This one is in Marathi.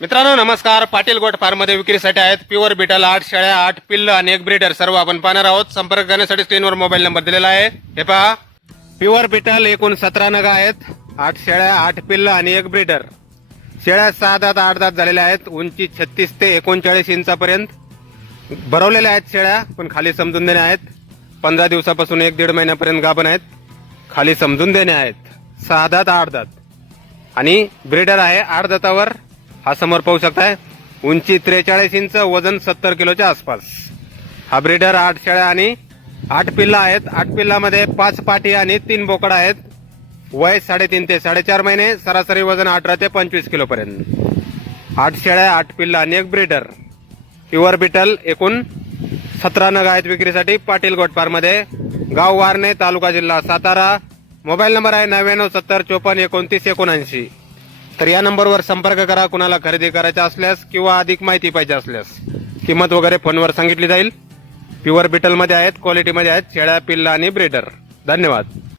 मित्रांनो नमस्कार. पाटील गोट फार्ममध्ये विक्रीसाठी आहेत. प्युअर बिटल आठ शेळ्या आठ पिल्ल आणि एक ब्रीडर सर्व आपण पाहणार आहोत. संपर्क करण्यासाठी स्क्रीनवर मोबाईल नंबर दिलेला आहे. हे पहा. प्युअर बिटल एकूण सतरा नग आहेत. आठ शेळ्या आठ पिल्ल आणि एक ब्रीडर शेळ्या सहा दात आठ दात झालेल्या आहेत. उंची छत्तीस ते एकोणचाळीस इंचापर्यंत. भरवलेल्या आहेत शेळ्या पण खाली समजून देणे आहेत. पंधरा दिवसापासून एक दीड महिन्यापर्यंत गाभण आहेत. खाली समजून देणे आहेत. सहा दात आठ दात. आणि ब्रीडर आहे आठ दातावर. हा समोर पाहू शकताय. उंची त्रेचाळीस इंच वजन सत्तर किलोच्या आसपास. हा ब्रीडर आठ शेळ्या आणि आठ पिल्ला आहेत. आठ पिल्लामध्ये पाच पाठी आणि तीन बोकड आहेत. वय साडेतीन ते साडेचार महिने सरासरी वजन अठरा ते पंचवीस किलोपर्यंत. आठ शेळ्या आठ पिल्ला आणि एक ब्रीडर प्युअर बिटल एकूण सतरा नग आहेत विक्रीसाठी पाटील गोटपारमध्ये. गाव वारणे तालुका जिल्हा सातारा. मोबाईल नंबर आहे नव्याण्णव सत्तर चोपन्न एकोणतीस एकोणऐंशी. तर या नंबरवर संपर्क करा कुणाला खरेदी करायचा असल्यास किंवा अधिक माहिती पाहिजे असल्यास. किंमत वगैरे फोनवर सांगितली जाईल. प्युअर बिटलमध्ये आहेत क्वालिटीमध्ये आहेत शेळ्या पिल्ला आणि ब्रेडर धन्यवाद.